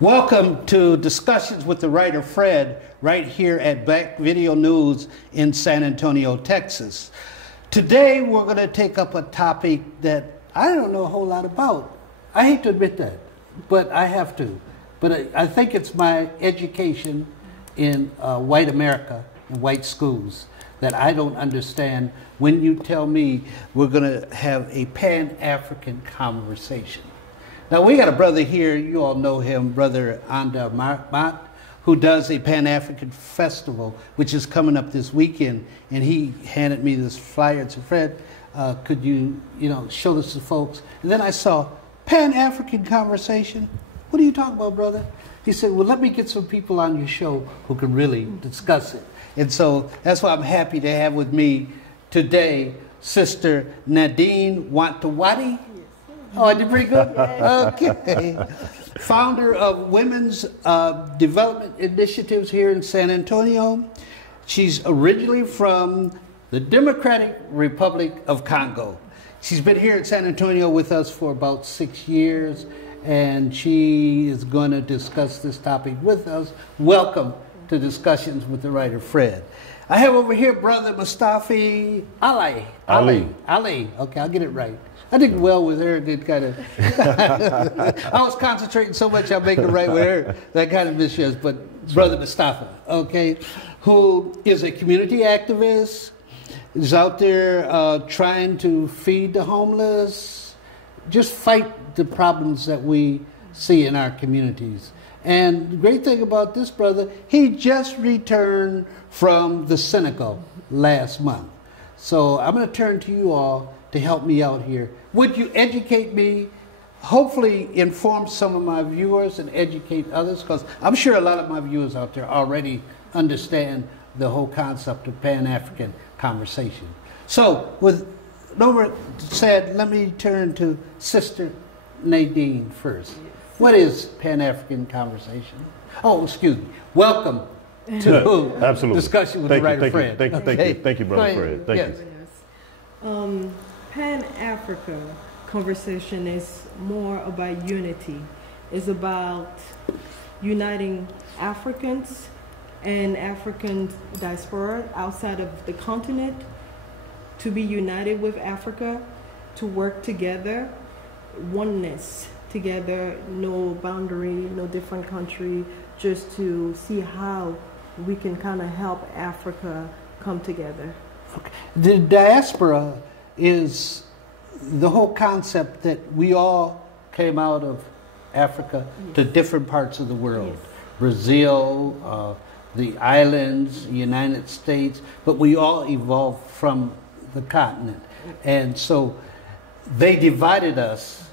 Welcome to Discussions with the Writer Fred, right here at Black Video News in San Antonio, Texas. Today we're going to take up a topic that I don't know a whole lot about. I hate to admit that, but I have to. But I think it's my education in white America, in white schools, that I don't understand when you tell me we're going to have a Pan-African conversation. Now, we got a brother here, you all know him, Brother Anda Mott, who does a Pan-African festival, which is coming up this weekend, and he handed me this flyer and said, Fred, could you show this to folks? And then I saw Pan-African conversation. What are you talking about, brother? He said, well, let me get some people on your show who can really discuss it. And so that's why I'm happy to have with me today Sister Nadine Wantawati. Oh, I did pretty good? Okay. Founder of Women's Development Initiatives here in San Antonio. She's originally from the Democratic Republic of Congo. She's been here in San Antonio with us for about 6 years, and she is going to discuss this topic with us. Welcome to Discussions with the Writer Fred. I have over here Brother Mustafa Ali. Okay, I'll get it right. I did well with her. Did kind of. I was concentrating so much on making it right with her that kind of misses. But Brother Mustafa, okay, who is a community activist, is out there trying to feed the homeless, just fight the problems that we see in our communities. And the great thing about this brother, he just returned from the Senegal last month. So I'm going to turn to you all to help me out here. Would you educate me, hopefully inform some of my viewers and educate others? Because I'm sure a lot of my viewers out there already understand the whole concept of Pan-African conversation. So with no more said, let me turn to Sister Nadine first. What is Pan-African conversation? Oh, excuse me. Welcome to Absolutely. Discussion with the Writer Fred. Thank you, Brother Fred. Thank you. Pan-Africa conversation is more about unity. It's about uniting Africans and African diaspora outside of the continent to be united with Africa, to work together, oneness together, no boundary, no different country, just to see how we can kind of help Africa come together. Okay. The diaspora is the whole concept that we all came out of Africa to different parts of the world. Yes. Brazil, the islands, the United States, but we all evolved from the continent. And so they divided us.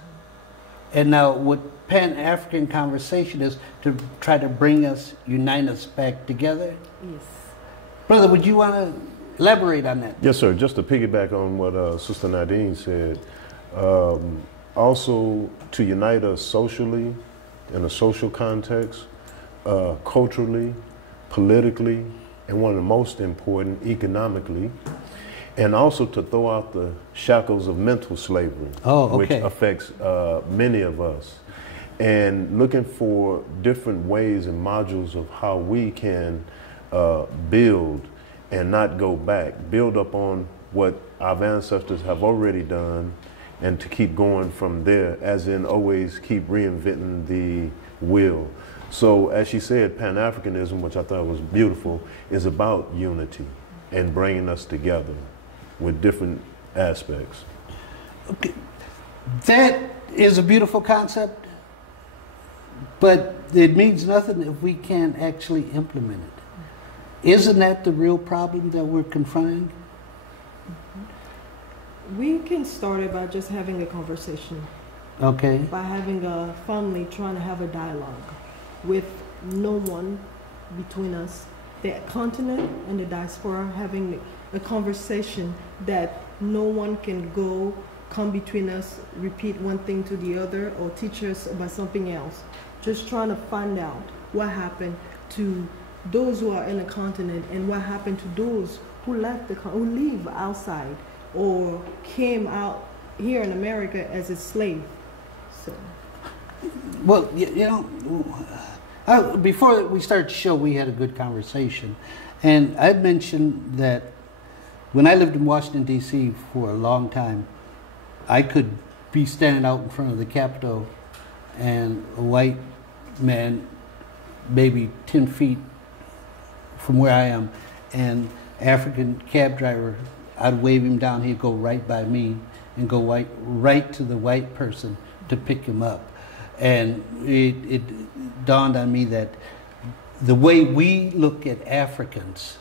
And now what Pan-African conversation is to try to bring us, unite us back together. Yes. Brother, would you want to elaborate on that? Yes, sir. Just to piggyback on what Sister Nadine said, also to unite us socially, in a social context, culturally, politically, and one of the most important, economically, and also to throw out the shackles of mental slavery, which affects many of us, and looking for different ways and modules of how we can build and not go back, build up on what our ancestors have already done, and to keep going from there, as in always keep reinventing the wheel. So as she said, Pan-Africanism, which I thought was beautiful, is about unity and bringing us together with different aspects. Okay. That is a beautiful concept, but it means nothing if we can't actually implement it. Isn't that the real problem that we're confronting? We can start it by just having a conversation. Okay. By having a family trying to have a dialogue with no one between us, the continent and the diaspora, having a conversation that no one can come between us, repeat one thing to the other, or teach us about something else. Just trying to find out what happened to those who are in the continent and what happened to those who live outside or came out here in America as a slave. So Well, you know, before we started the show, we had a good conversation. And I mentioned that when I lived in Washington, D.C. for a long time, I could be standing out in front of the Capitol and a white man, maybe 10 feet from where I am, and African cab driver, I'd wave him down, he'd go right by me and go right to the white person to pick him up. And it dawned on me that the way we look at Africans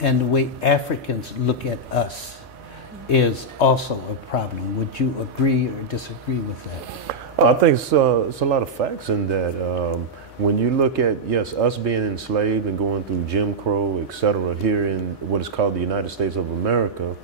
and the way Africans look at us is also a problem. Would you agree or disagree with that? I think it's a lot of facts in that. When you look at, yes, us being enslaved and going through Jim Crow, et cetera, here in what is called the United States of America,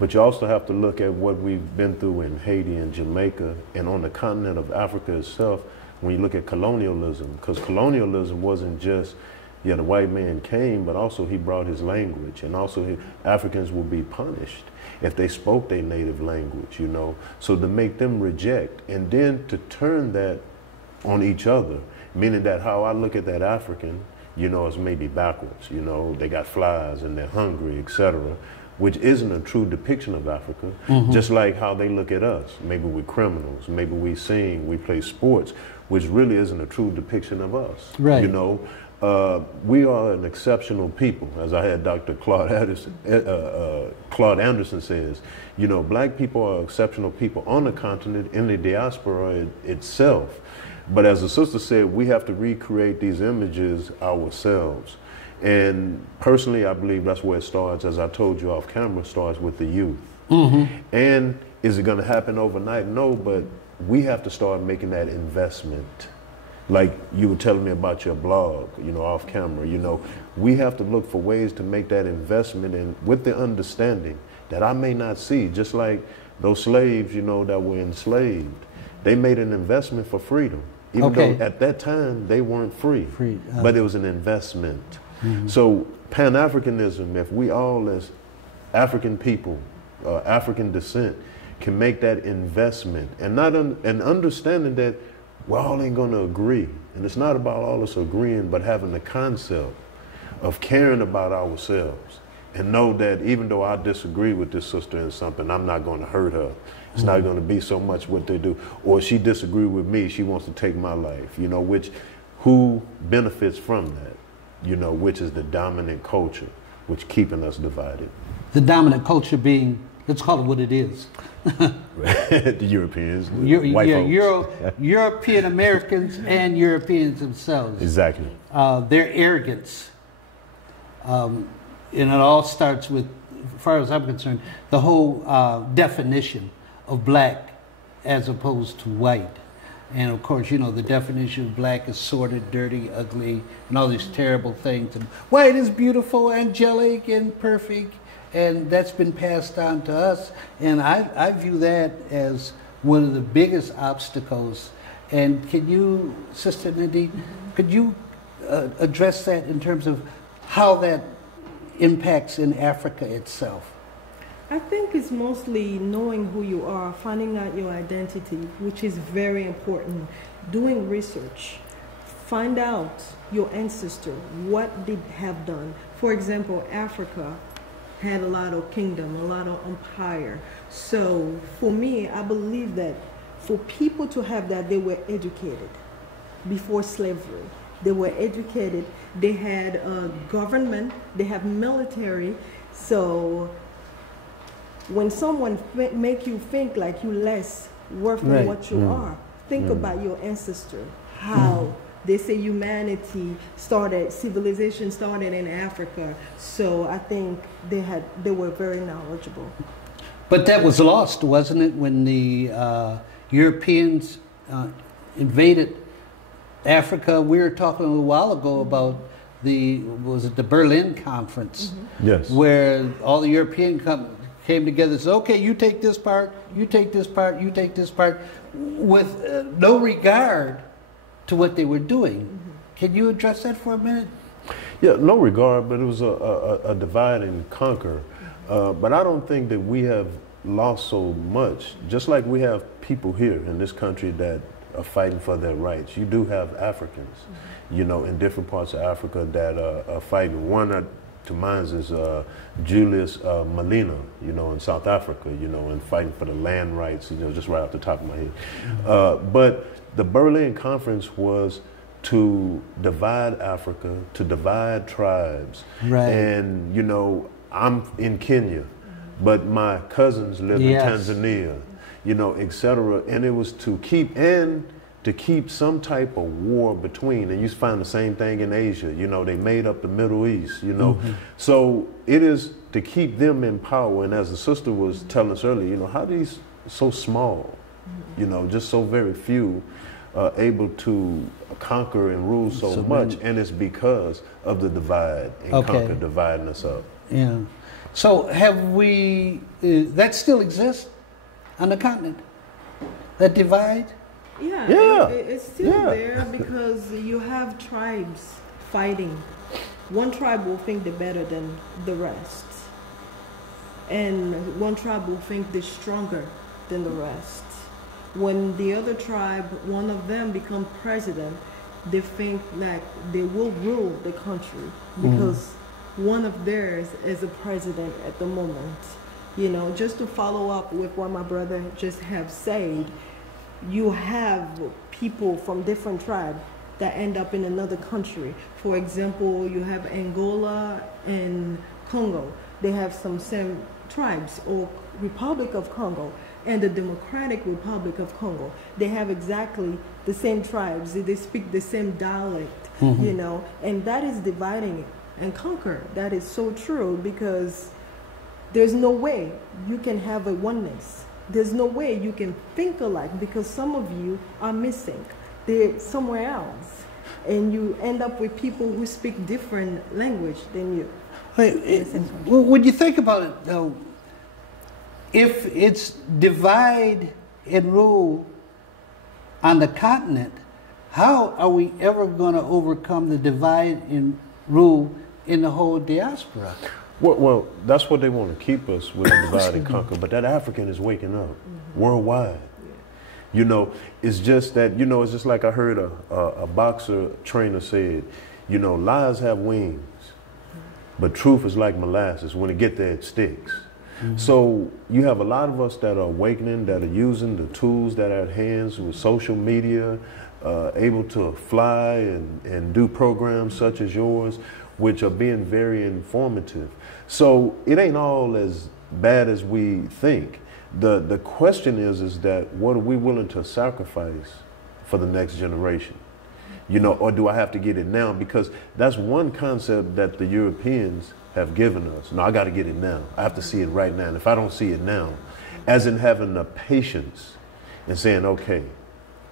but you also have to look at what we've been through in Haiti and Jamaica and on the continent of Africa itself when you look at colonialism, because colonialism wasn't just, yeah, the white man came, but also he brought his language, and also Africans will be punished if they spoke their native language, you know. So to make them reject and then to turn that on each other, meaning that how I look at that African, you know, is maybe backwards, you know, they got flies and they're hungry, etc., which isn't a true depiction of Africa, just like how they look at us. Maybe we're criminals, maybe we sing, we play sports, which really isn't a true depiction of us, right. You know. We are an exceptional people, as I had Dr. Claude Anderson says. You know, black people are exceptional people on the continent, in the diaspora itself. But as the sister said, we have to recreate these images ourselves. And personally, I believe that's where it starts, as I told you off camera, starts with the youth. And is it going to happen overnight? No, but we have to start making that investment. Like you were telling me about your blog, you know, off camera, you know, we have to look for ways to make that investment, and with the understanding that I may not see, just like those slaves, you know, that were enslaved, they made an investment for freedom. Even though at that time they weren't free, but it was an investment. So Pan-Africanism, if we all as African people, African descent, can make that investment and and understanding that we all ain't going to agree. And it's not about all us agreeing, but having the concept of caring about ourselves and know that even though I disagree with this sister in something, I'm not going to hurt her. It's not going to be so much what they do. Or she disagree with me, she wants to take my life, you know, who benefits from that, you know, which is the dominant culture, which keeping us divided. The dominant culture being, let's call it what it is. The Europeans, white folks. European Americans and Europeans themselves. Exactly. Their arrogance. And it all starts with, as far as I'm concerned, the whole definition of black as opposed to white. And of course, you know, the definition of black is sordid, dirty, ugly, and all these terrible things. And white is beautiful, angelic, and perfect. And that's been passed on to us. And I view that as one of the biggest obstacles. And can you, Sister Nadine, could you address that in terms of how that impacts in Africa itself? I think it's mostly knowing who you are, finding out your identity, which is very important. Doing research. Find out your ancestor, what they have done. For example, Africa had a lot of kingdom, a lot of empire. So for me, I believe that for people to have that, they were educated before slavery. They were educated, they had a government, they have military. So when someone make you think like you less worth than what you are, think about your ancestor, how they say humanity started, civilization started in Africa. So I think they were very knowledgeable. But that was lost, wasn't it, when the Europeans invaded Africa? We were talking a little while ago about the Berlin Conference, yes, where all the European came together and said, okay, you take this part, you take this part, you take this part, with no regard to what they were doing. Can you address that for a minute? Yeah, no regard, but it was a divide and conquer. But I don't think that we have lost so much. Just like we have people here in this country that fighting for their rights. You do have Africans, you know, in different parts of Africa that are fighting. One that to mind is Julius Malema, you know, in South Africa, you know, and fighting for the land rights, you know, just right off the top of my head. But the Berlin Conference was to divide Africa, to divide tribes. Right. And, you know, I'm in Kenya, but my cousins live in Tanzania, you know, et cetera. And it was to keep some type of war between. And you find the same thing in Asia. You know, they made up the Middle East, you know. So it is to keep them in power. And as the sister was telling us earlier, you know, how these so small, you know, just so very few able to conquer and rule so much. And it's because of the divide and conquer, dividing us up. Yeah. So have we, that still exists on the continent? That divide? Yeah. It's still there because you have tribes fighting. One tribe will think they're better than the rest. And one tribe will think they're stronger than the rest. When the other tribe, one of them become president, they think like they will rule the country because one of theirs is a president at the moment. You know, just to follow up with what my brother just have said, you have people from different tribes that end up in another country. For example, you have Angola and Congo. They have some same tribes, or Republic of Congo and the Democratic Republic of Congo. They have exactly the same tribes. They speak the same dialect, you know, and that is dividing and conquer. That is so true because there's no way you can have a oneness. There's no way you can think alike because some of you are missing. They're somewhere else. And you end up with people who speak different language than you. When you think about it, though, if it's divide and rule on the continent, how are we ever going to overcome the divide and rule in the whole diaspora? Well, that's what they want to keep us with, the divide and conquer. But that African is waking up worldwide. You know, it's just that, you know, it's just like I heard a boxer trainer said, you know, lies have wings, but truth is like molasses. When it get there, it sticks. So you have a lot of us that are awakening, that are using the tools that are at hands with social media, able to fly and do programs such as yours, which are being very informative. So it ain't all as bad as we think. The question is that what are we willing to sacrifice for the next generation? You know, or do I have to get it now? Because that's one concept that the Europeans have given us. No, I got to get it now. I have to see it right now. And if I don't see it now, as in having the patience and saying, okay,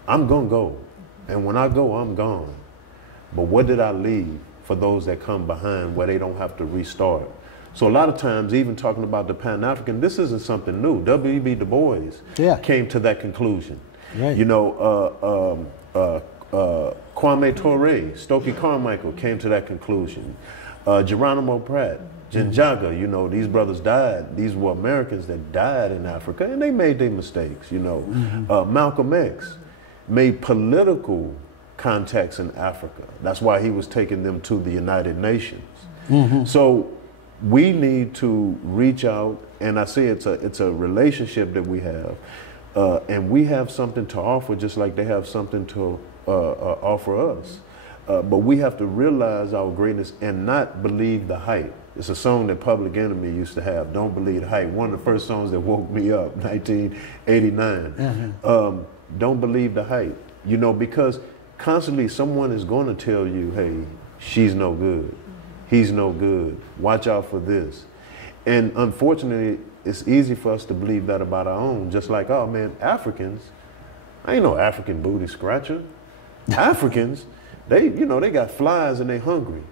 I'm going to go. And when I go, I'm gone. But what did I leave for those that come behind where they don't have to restart? So a lot of times, even talking about the Pan-African, this isn't something new. W.E.B. Du Bois came to that conclusion. Right. You know, Kwame Ture, Stokely Carmichael came to that conclusion. Geronimo Pratt, Jinjaga, you know, these brothers died. These were Americans that died in Africa, and they made their mistakes, you know. Malcolm X made political contacts in Africa. That's why he was taking them to the United Nations. So we need to reach out, and I say it's a relationship that we have, and we have something to offer just like they have something to offer us. But we have to realize our greatness and not believe the hype. It's a song that Public Enemy used to have, Don't Believe the Hype. One of the first songs that woke me up, 1989. Don't believe the hype. You know, because constantly someone is going to tell you, hey, she's no good. He's no good. Watch out for this. And unfortunately, it's easy for us to believe that about our own. Just like, oh man, Africans, I ain't no African booty scratcher. Africans, they got flies and they hungry.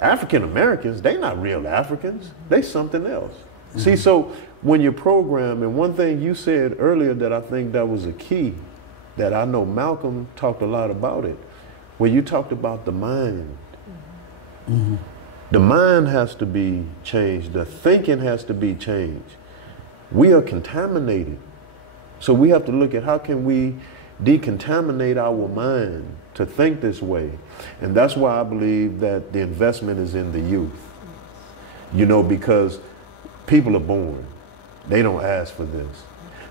African Americans, they not real Africans. They something else. See, so when you program, and one thing you said earlier that I think that was a key, that I know Malcolm talked a lot about it, where you talked about the mind. The mind has to be changed. The thinking has to be changed. We are contaminated. So we have to look at how can we decontaminate our mind to think this way. And that's why I believe that the investment is in the youth. You know, because people are born. They don't ask for this.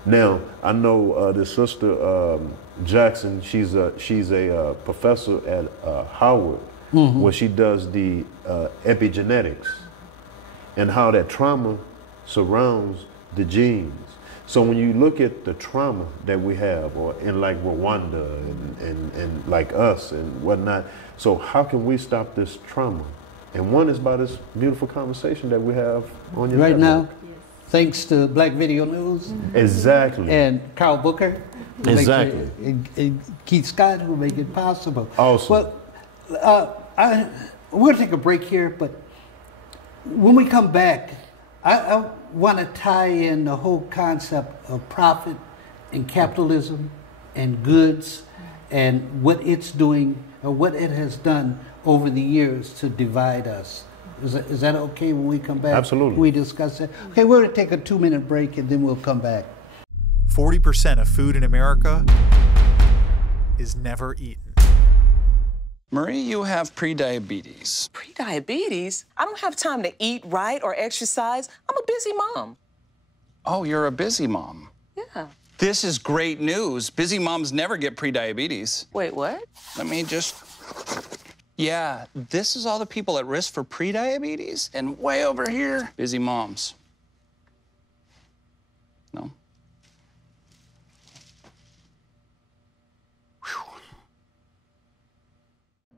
Now, I know this sister Jackson, she's a professor at Howard, where she does the epigenetics and how that trauma surrounds the genes. So when you look at the trauma that we have, or in like Rwanda and like us and whatnot, so how can we stop this trauma? And one is by this beautiful conversation that we have on your right network. now, thanks to Black Video News. Exactly. And Carl Booker. Exactly. And Keith Scott, who make it possible. Awesome. Well, we're going to take a break here, but when we come back, I want to tie in the whole concept of profit and capitalism and goods and what it's doing or what it has done over the years to divide us. Is that okay when we come back? Absolutely. We discuss it. Okay, we're going to take a 2-minute break and then we'll come back. 40% of food in America is never eaten. Marie, you have prediabetes. Prediabetes? I don't have time to eat right or exercise. I'm a busy mom. Oh, you're a busy mom. Yeah. This is great news. Busy moms never get prediabetes. Wait, what? Let me just... Yeah, this is all the people at risk for prediabetes, and way over here, busy moms. No?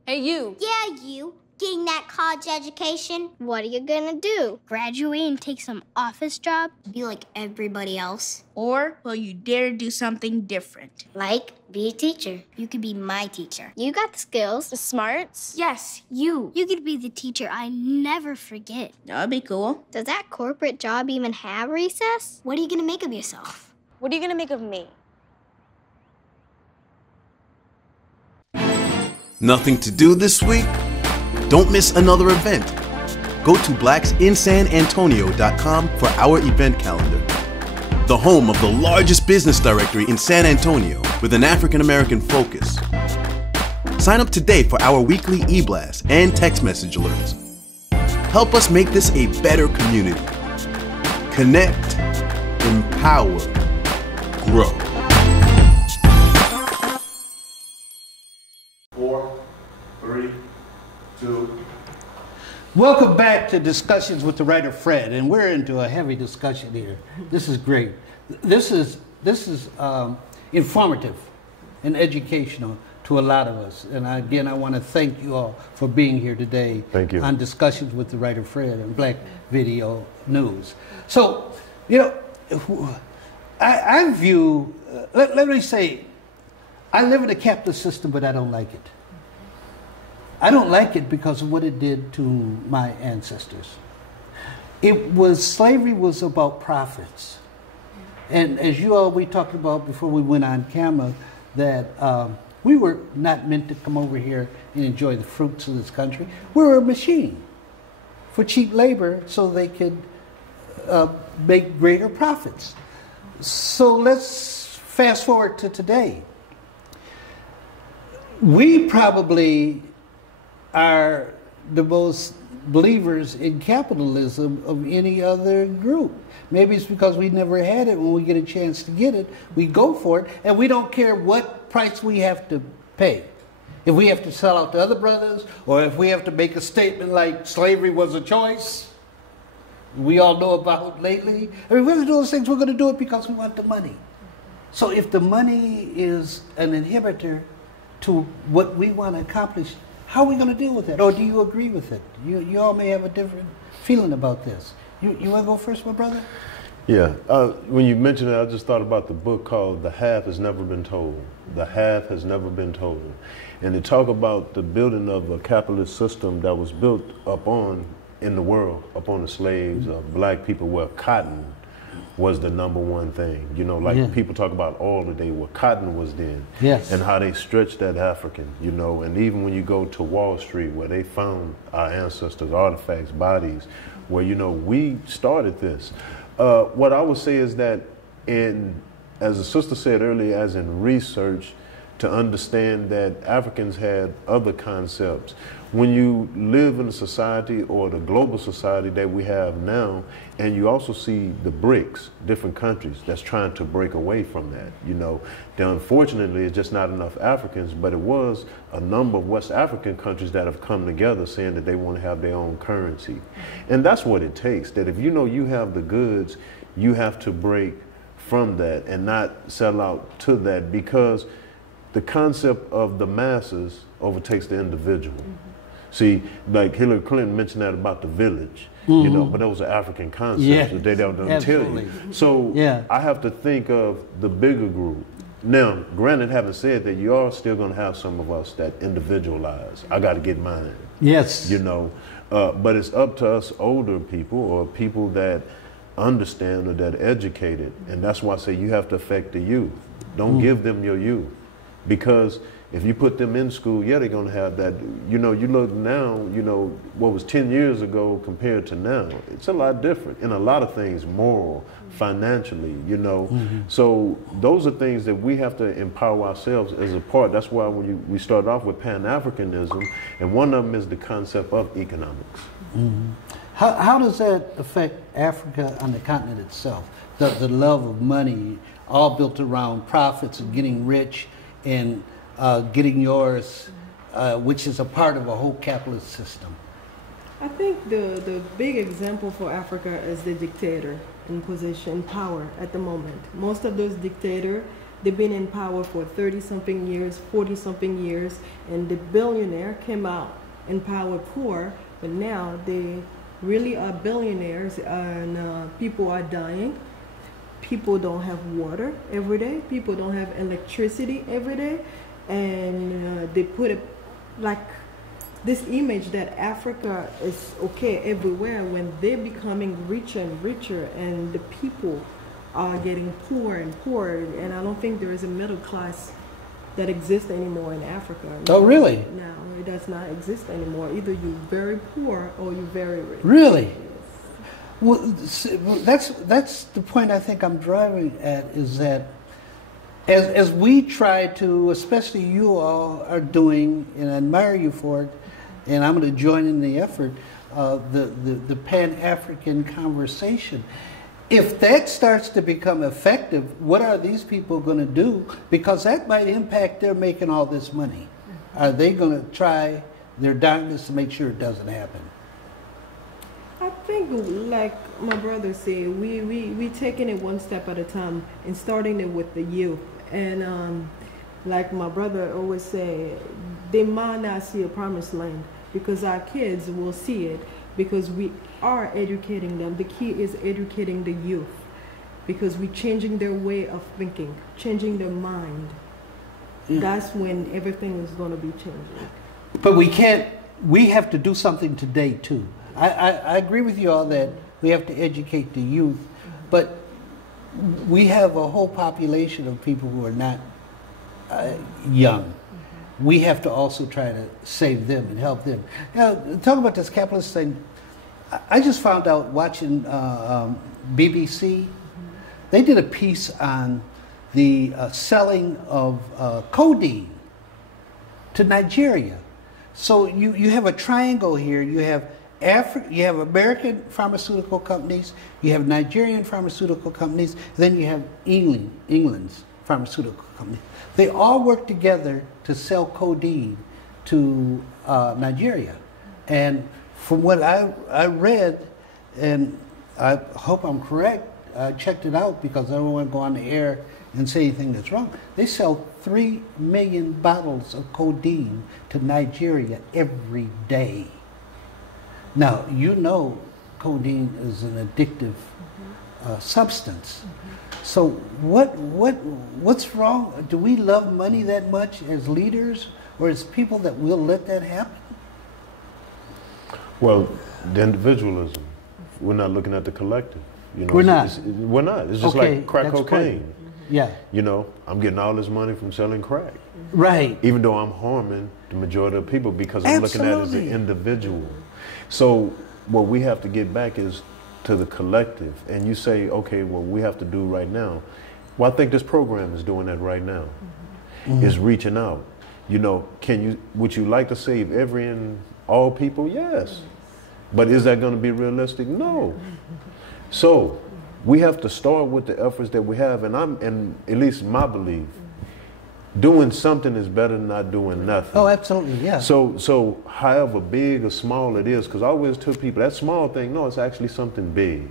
Hey, you. Yeah, you. Getting that college education? What are you gonna do? Graduate and take some office job? Be like everybody else? Or will you dare do something different? Like, be a teacher. You could be my teacher. You got the skills. The smarts? Yes, you. You could be the teacher I never forget. That'd be cool. Does that corporate job even have recess? What are you gonna make of yourself? What are you gonna make of me? Nothing to do this week? Don't miss another event. Go to blacksinsanantonio.com for our event calendar. The home of the largest business directory in San Antonio with an African American focus. Sign up today for our weekly e-blast and text message alerts. Help us make this a better community. Connect, empower, grow. 4, 3, 2. Welcome back to Discussions with the Writer Fred, and we're into a heavy discussion here. This is great. This is informative and educational to a lot of us. And again, I want to thank you all for being here today. Thank you. On Discussions with the Writer Fred and Black Video News. So, you know, I view, let me say, I live in a capitalist system, but I don't like it. I don't like it because of what it did to my ancestors. Slavery was about profits. And as we talked about before we went on camera, that we were not meant to come over here and enjoy the fruits of this country. We were a machine for cheap labor so they could make greater profits. So let's fast forward to today. We probably are the most believers in capitalism of any other group. Maybe it's because we never had it. When we get a chance to get it, we go for it, and we don't care what price we have to pay. If we have to sell out to other brothers, or if we have to make a statement like slavery was a choice, we all know about lately. I mean, we're going to do those things, we're going to do it because we want the money. So if the money is an inhibitor to what we want to accomplish, how are we going to deal with that? Or do you agree with it? You all may have a different feeling about this. You want to go first, my brother? Yeah. When you mentioned it, I just thought about the book called The Half Has Never Been Told. The Half Has Never Been Told. And they talk about the building of a capitalist system that was built in the world, upon the slaves, black people, where cotton was the #1 thing. You know, like people talk about oil today, where cotton was then. Yes. And how they stretched that African, you know. And even when you go to Wall Street, where they found our ancestors' artifacts, bodies, where, you know, we started this. What I would say is that as the sister said earlier, as in research, to understand that Africans had other concepts. When you live in a society or the global society that we have now, and you also see the BRICS, different countries that's trying to break away from that, you know. Now, unfortunately, it's just not enough Africans, but it was a number of West African countries that have come together saying that they want to have their own currency. And that's what it takes, that if you know you have the goods, you have to break from that and not sell out to that, because the concept of the masses overtakes the individual. See, like Hillary Clinton mentioned that about the village, you know, but that was an African concept that they don't tell you. So I have to think of the bigger group. Now, granted, having said that, you are still going to have some of us that individualize. I got to get mine. Yes. You know, but it's up to us older people or people that understand or that are educated. And that's why I say you have to affect the youth. Don't give them your youth. Because if you put them in school, yeah, they're going to have that. You know, you look now, you know, what was 10 years ago compared to now, it's a lot different in a lot of things, moral, financially, you know. So those are things that we have to empower ourselves as a part. That's why when we start off with Pan-Africanism, and one of them is the concept of economics. How does that affect Africa on the continent itself? The love of money, all built around profits and getting rich and getting yours, which is a part of a whole capitalist system. I think the big example for Africa is the dictator in position, in power at the moment. Most of those dictators, they've been in power for 30-something years, 40-something years, and the billionaire came out in power poor, but now they really are billionaires, and people are dying. People don't have water every day. People don't have electricity every day. And they put it like this image that Africa is okay everywhere when they're becoming richer and richer, and the people are getting poorer and poorer. And I don't think there is a middle class that exists anymore in Africa. Oh, really? No, it does not exist anymore. Either you're very poor or you're very rich. Really? Well, that's the point I think I'm driving at, is that as we try to, especially you all are doing, and I admire you for it, and I'm going to join in the effort, the Pan-African conversation. If that starts to become effective, what are these people going to do? Because that might impact their making all this money. Are they going to try their darndest to make sure it doesn't happen? I think, like my brother said, we taking it one step at a time and starting it with the youth. And like my brother always say, they might not see a promised land because our kids will see it, because we are educating them. The key is educating the youth, because we're changing their way of thinking, changing their mind. That's when everything is going to be changing. But we have to do something today too. I agree with you all that we have to educate the youth, but we have a whole population of people who are not young. We have to also try to save them and help them. Now, talk about this capitalist thing. I just found out watching BBC, they did a piece on the selling of codeine to Nigeria. So you have a triangle here. You have American pharmaceutical companies, you have Nigerian pharmaceutical companies, then you have England's pharmaceutical companies. They all work together to sell codeine to Nigeria. And from what I read, and I hope I'm correct, I checked it out because I don't want to go on the air and say anything that's wrong. They sell 3 million bottles of codeine to Nigeria every day. Now, you know codeine is an addictive substance. So what's wrong? Do we love money that much as leaders, or as people that will let that happen? Well, the individualism. We're not looking at the collective. You know, we're not. We're not. It's just like crack cocaine. Yeah. You know, I'm getting all this money from selling crack. Right. Even though I'm harming the majority of people because I'm looking at it as an individual. So what we have to get back is to the collective. And you say, okay, well, we have to do right now. Well, I think this program is doing that right now. is reaching out. You know, would you like to save every and all people? Yes. But is that going to be realistic? No. So we have to start with the efforts that we have, and at least my belief, doing something is better than not doing nothing. Oh, absolutely, yeah. So however big or small it is, because I always tell people that small thing, no, it's actually something big.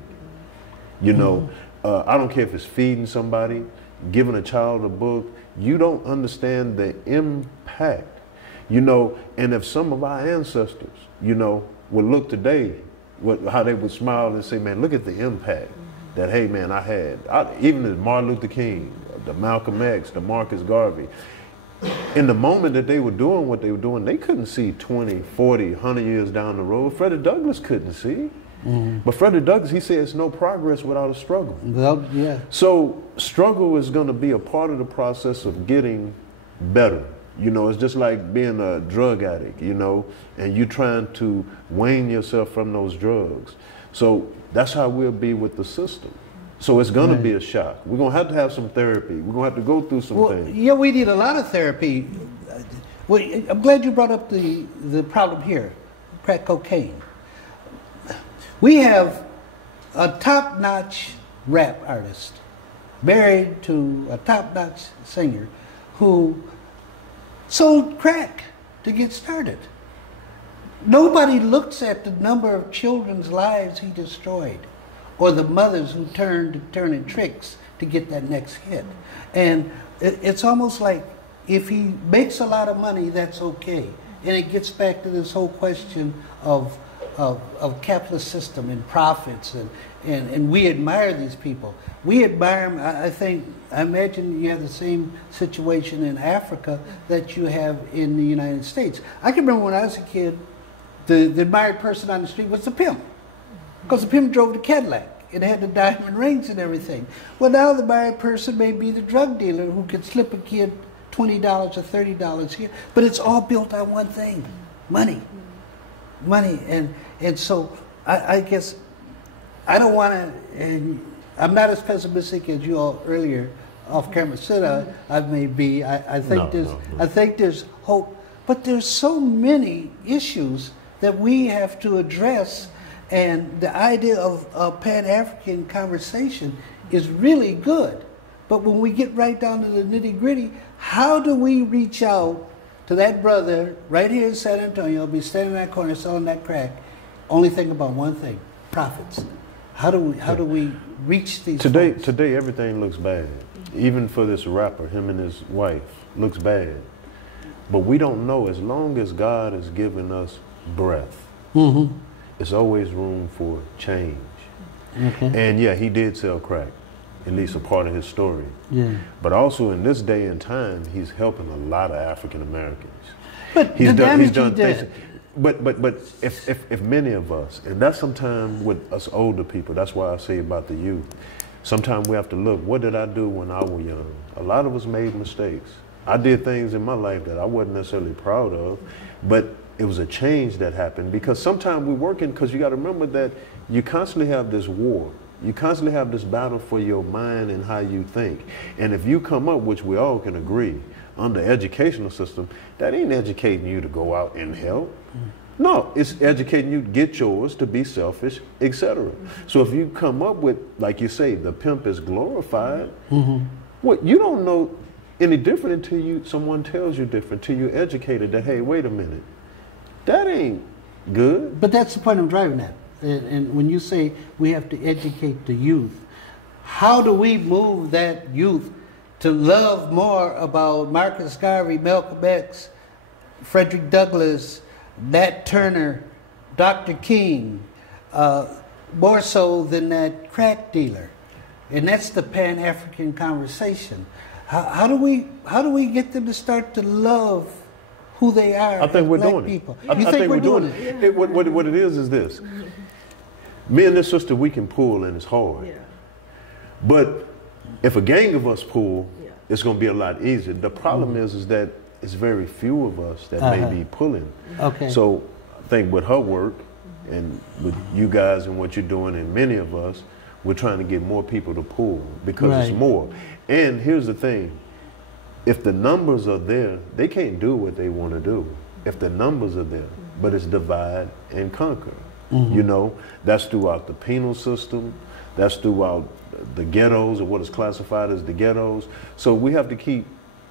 You know, I don't care if it's feeding somebody, giving a child a book. You don't understand the impact, you know. And if some of our ancestors, you know, would look today, how they would smile and say, man, look at the impact that, hey, man, I had. Even the Martin Luther King, the Malcolm X, the Marcus Garvey. In the moment that they were doing what they were doing, they couldn't see 20, 40, 100 years down the road. Frederick Douglass couldn't see. But Frederick Douglass, he says no progress without a struggle. Well, yeah. So struggle is going to be a part of the process of getting better. You know, it's just like being a drug addict, you know, and you trying to wean yourself from those drugs. So that's how we'll be with the system. So it's going to be a shock. We're going to have some therapy. We're going to have to go through some things. Yeah, we need a lot of therapy. Well, I'm glad you brought up the problem here, crack cocaine. We have a top-notch rap artist married to a top-notch singer who sold crack to get started. Nobody looks at the number of children's lives he destroyed, or the mothers who turning tricks to get that next hit. And it's almost like if he makes a lot of money, that's okay. And it gets back to this whole question of capitalist system and profits, and we admire these people. We admire them. I imagine you have the same situation in Africa that you have in the United States. I can remember when I was a kid, the admired person on the street was the pimp, because the pimp drove the Cadillac. It had the diamond rings and everything. Well, now the admired person may be the drug dealer who could slip a kid $20 or $30 here, but it's all built on one thing: money. Money. And so I guess I don't want to, and I'm not as pessimistic as you all earlier off camera said I may be. I think there's hope, but there's so many issues that we have to address, and the idea of a Pan-African conversation is really good. But when we get right down to the nitty-gritty, how do we reach out to that brother right here in San Antonio, be standing in that corner selling that crack, only think about one thing: profits? How do we reach these folks? Today everything looks bad. Even for this rapper, him and his wife, looks bad. But we don't know, as long as God has given us breath, there's always room for change. And yeah, he did sell crack, at least a part of his story. Yeah. But also in this day and time, he's helping a lot of African Americans. But he's done things. But if many of us, and that's sometimes with us older people, that's why I say about the youth, sometimes we have to look, what did I do when I was young? A lot of us made mistakes. I did things in my life that I wasn't necessarily proud of, but it was a change that happened, because sometimes we're working, because you got to remember that you constantly have this war. You constantly have this battle for your mind and how you think. And if you come up, which we all can agree, under educational system, that ain't educating you to go out and help. No, it's educating you to get yours, to be selfish, etc. So if you come up with, like you say, the pimp is glorified, what you don't know any different until someone tells you different, till you're educated that, hey, wait a minute, that ain't good. But that's the point I'm driving at. And when you say we have to educate the youth, how do we move that youth to love more about Marcus Garvey, Malcolm X, Frederick Douglass, Nat Turner, Dr. King, more so than that crack dealer? And that's the Pan-African conversation. How do we get them to start to love who they are? I think we're doing people? it. I think we're doing it. What it is this. Me and this sister, we can pull, and it's hard. Yeah. But if a gang of us pull, it's going to be a lot easier. The problem is that it's very few of us that may be pulling. Okay. So I think with her work and with you guys and what you're doing, and many of us, we're trying to get more people to pull, because it's more. And here's the thing. if the numbers are there, they can't do what they want to do if the numbers are there. But it's divide and conquer. You know, that's throughout the penal system, that's throughout the ghettos, or what is classified as the ghettos. So we have to keep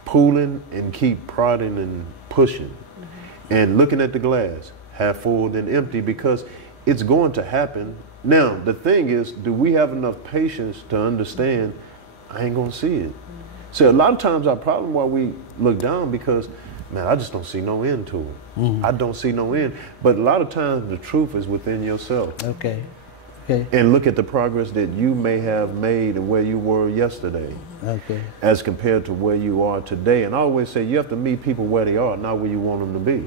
pulling and keep prodding and pushing and looking at the glass, half full than empty, because it's going to happen. Now, the thing is, do we have enough patience to understand I ain't gonna see it? So a lot of times our problem why we look down, because, man, I just don't see no end to it. I don't see no end. But a lot of times the truth is within yourself. Okay. Okay. And look at the progress that you may have made and where you were yesterday. Okay. As compared to where you are today. And I always say you have to meet people where they are, not where you want them to be.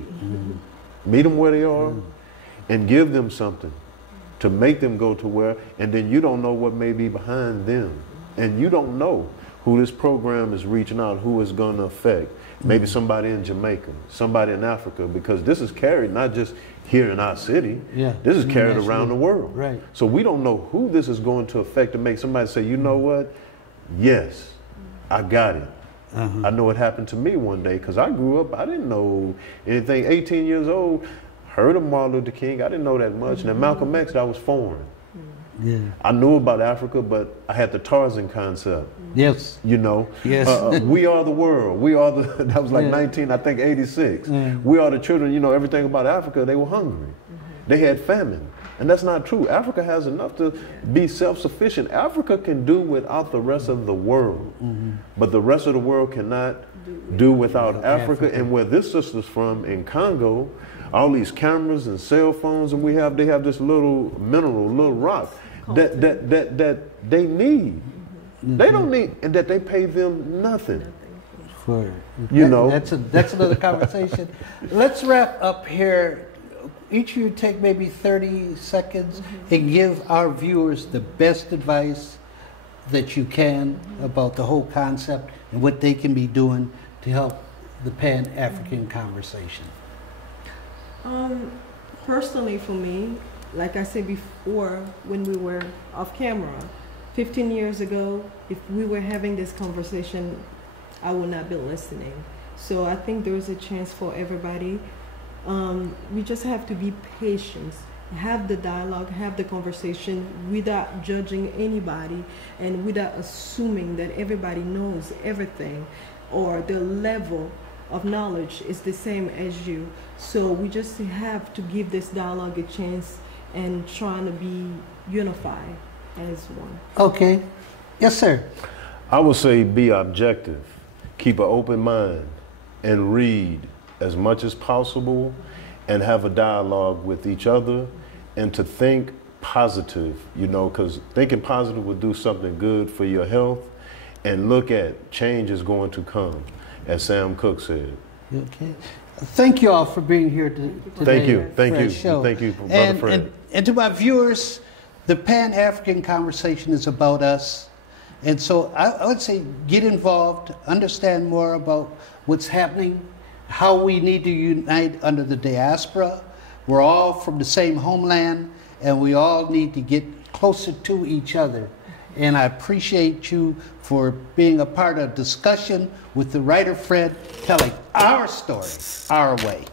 Meet them where they are and give them something to make them go to where, and then you don't know what may be behind them. And you don't know who this program is reaching out, who it's going to affect. Maybe somebody in Jamaica, somebody in Africa, because this is carried not just here in our city, this is carried around the world. Right. So we don't know who this is going to affect to make somebody say, you know what, yes, I got it. I know it happened to me one day, because I grew up, I didn't know anything. 18 years old, heard of Martin Luther King, I didn't know that much. And then Malcolm X, that was foreign. I knew about Africa, but I had the Tarzan concept. Yes. You know, yes. We are the world. We are the, that was like 86. We are the children, you know, everything about Africa, they were hungry. They had famine. And that's not true. Africa has enough to be self-sufficient. Africa can do without the rest of the world. But the rest of the world cannot do without Africa. And where this sister's from, in Congo, all these cameras and cell phones and they have this little mineral, little rock that they need. They don't need, and that they pay them nothing. You know, that's another conversation. Let's wrap up here. Each of you take maybe 30 seconds and give our viewers the best advice that you can about the whole concept and what they can be doing to help the Pan-African conversation. Personally for me, like I said before, when we were off camera, 15 years ago, if we were having this conversation, I would not be listening. So I think there is a chance for everybody. We just have to be patient, have the dialogue, have the conversation without judging anybody and without assuming that everybody knows everything or the level of knowledge is the same as you. So we just have to give this dialogue a chance and trying to be unified as one. Okay. Yes, sir. I would say be objective, keep an open mind, and read as much as possible and have a dialogue with each other, and to think positive, you know, because thinking positive will do something good for your health, and look at change is going to come, as Sam Cooke said. Okay. Thank you all for being here today. Thank you. Thank you. Show. Thank you, Brother Fred. And to my viewers, the Pan-African conversation is about us. And so I would say get involved, understand more about what's happening, how we need to unite under the diaspora. We're all from the same homeland, and we all need to get closer to each other. And I appreciate you for being a part of discussion with the writer Fred, telling our story, our way.